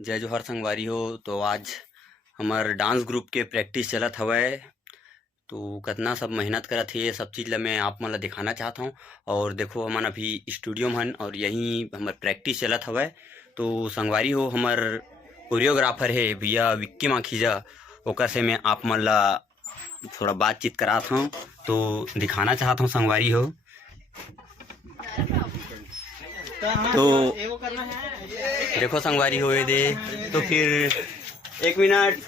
जय जोहर संगवारी हो। तो आज हमार डांस ग्रुप के प्रैक्टिस चलत हवय। तो कतना सब मेहनत करत हे, ये सब चीज़ ला मैं आप मन ला दिखाना चाहत हूँ। और देखो हमन अभी स्टूडियो में हन और यहीं हमार प्रैक्टिस चलत हवय। तो संगवारी हो, हमार कोरियोग्राफर है भैया विक्की माखीजा, ओकर से मैं आप मन ला थोड़ा बातचीत करात हूँ। तो दिखाना चाहत हूँ संगवारी हो। तो देखो संगवारी हो ये दे। तो फिर एक मिनट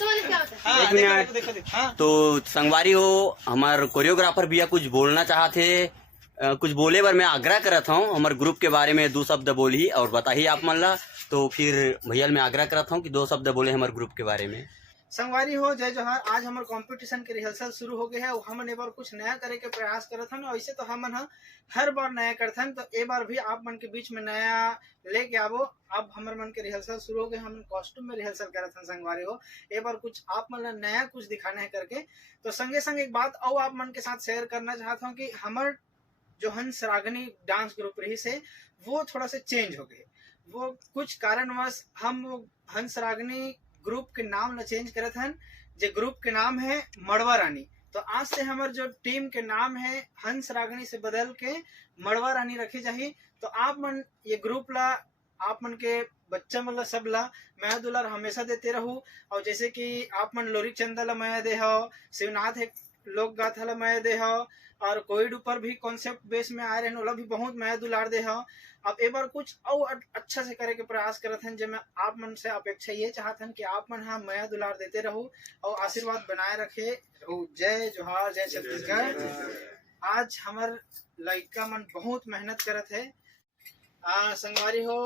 तो संगवारी हो, हमार कोरियोग्राफर भैया कुछ बोलना चाहते। कुछ बोले बर मैं आग्रह करत हूँ। हमार ग्रुप के बारे में 2 शब्द बोली और बताही आप मन ला। तो फिर भैया मैं आग्रह करत हूँ कि 2 शब्द बोले हमार ग्रुप के बारे में। संगवारी हो जय जोहार। आज हमारे कंपटीशन के रिहर्सल शुरू हो गए है। हमन एक बार कुछ नया करे के प्रयास करत हन। ऐसे तो हमन हर बार नया करते हैं, तो एक बार भी आप मन के बीच में नया लेके आवो। अब हमारे मन के रिहर्सल शुरू हो गए, हम कॉस्ट्यूम में रिहर्सल करत हन। संगवारी हो एक बार कुछ आप मन नया कुछ दिखाना है करके। तो संगे संग एक बात और आप मन के साथ शेयर करना चाहता हूँ कि हमारे जो हंस रागनी डांस ग्रुप रही से वो थोड़ा सा चेंज हो गए। वो कुछ कारणवश हम हंस रागनी ग्रुप के नाम न चेंज करत हन। जो ग्रुप के नाम है मड़वा रानी। तो आज से हमारे जो टीम के नाम है हंस रागनी से बदल के मड़वा रानी रखी जाही। तो आप मन ये ग्रुप ला, आप मन के बच्चा मन ला, सब ला मैं दुलार हमेशा देते रहूं। और जैसे कि आप मन लोरिक चंदा ला मैं दे हो, शिवनाथ है लोक गाथा ला मैं दे हो, और कोविड ऊपर भी कॉन्सेप्ट बेस में आ रहे हैं, भी बहुत मैं दुलार दे हो। अब एक बार कुछ और अच्छा से करे के प्रयास करत हैं। जो मैं आप मन से अपेक्षा ये चाहत हन कि आप मन हाँ मैं दुलार देते रहो और आशीर्वाद बनाए रखे। जय जोहार, जय छत्तीसगढ़। आज हमार लड़का मन बहुत मेहनत करत है। संगवारी हो,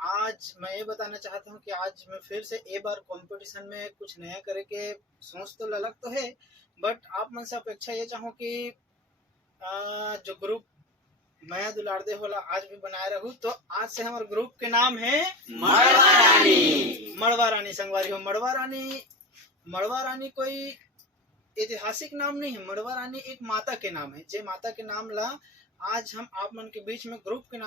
आज मैं ये बताना चाहता हूँ कि आज मैं फिर से एक बार कंपटीशन में कुछ नया करे के सोच तो ललक तो है, बट आप मन से अपेक्षा ये चाहूँ कि जो ग्रुप मैं दुलार दे होला आज भी बनाए रहूं। तो आज से हमारे ग्रुप के नाम है मड़वा रानी। मड़वा रानी। संगवारी हो, मड़वा रानी, मड़वा रानी कोई ऐतिहासिक नाम नहीं है। मड़वा रानी एक माता के नाम है। जे माता के नाम ला आज हम आप मन के बीच में ग्रुप के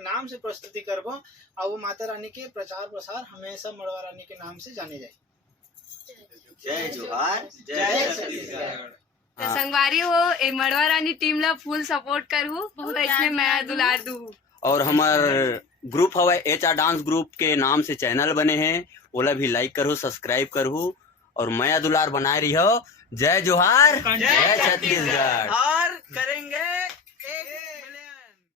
नाम से प्रस्तुति करबो। और वो माता रानी के प्रचार प्रसार हमेशा मड़वा रानी के नाम से जाने जाए। जय जोहार, जय छत्तीसगढ़। तो संगवारी हो, ए मड़वा रानी टीम ला फुल सपोर्ट करहु, बहुत ऐसे मैं दुलार दू। और हमार ग्रुप हवा HR डांस ग्रुप के नाम से चैनल बने हैं, ओला भी लाइक करो, सब्सक्राइब करो और मैं दुलार बनाए रही हो। जय जोहार, जय छत्तीसगढ़। और करेंगे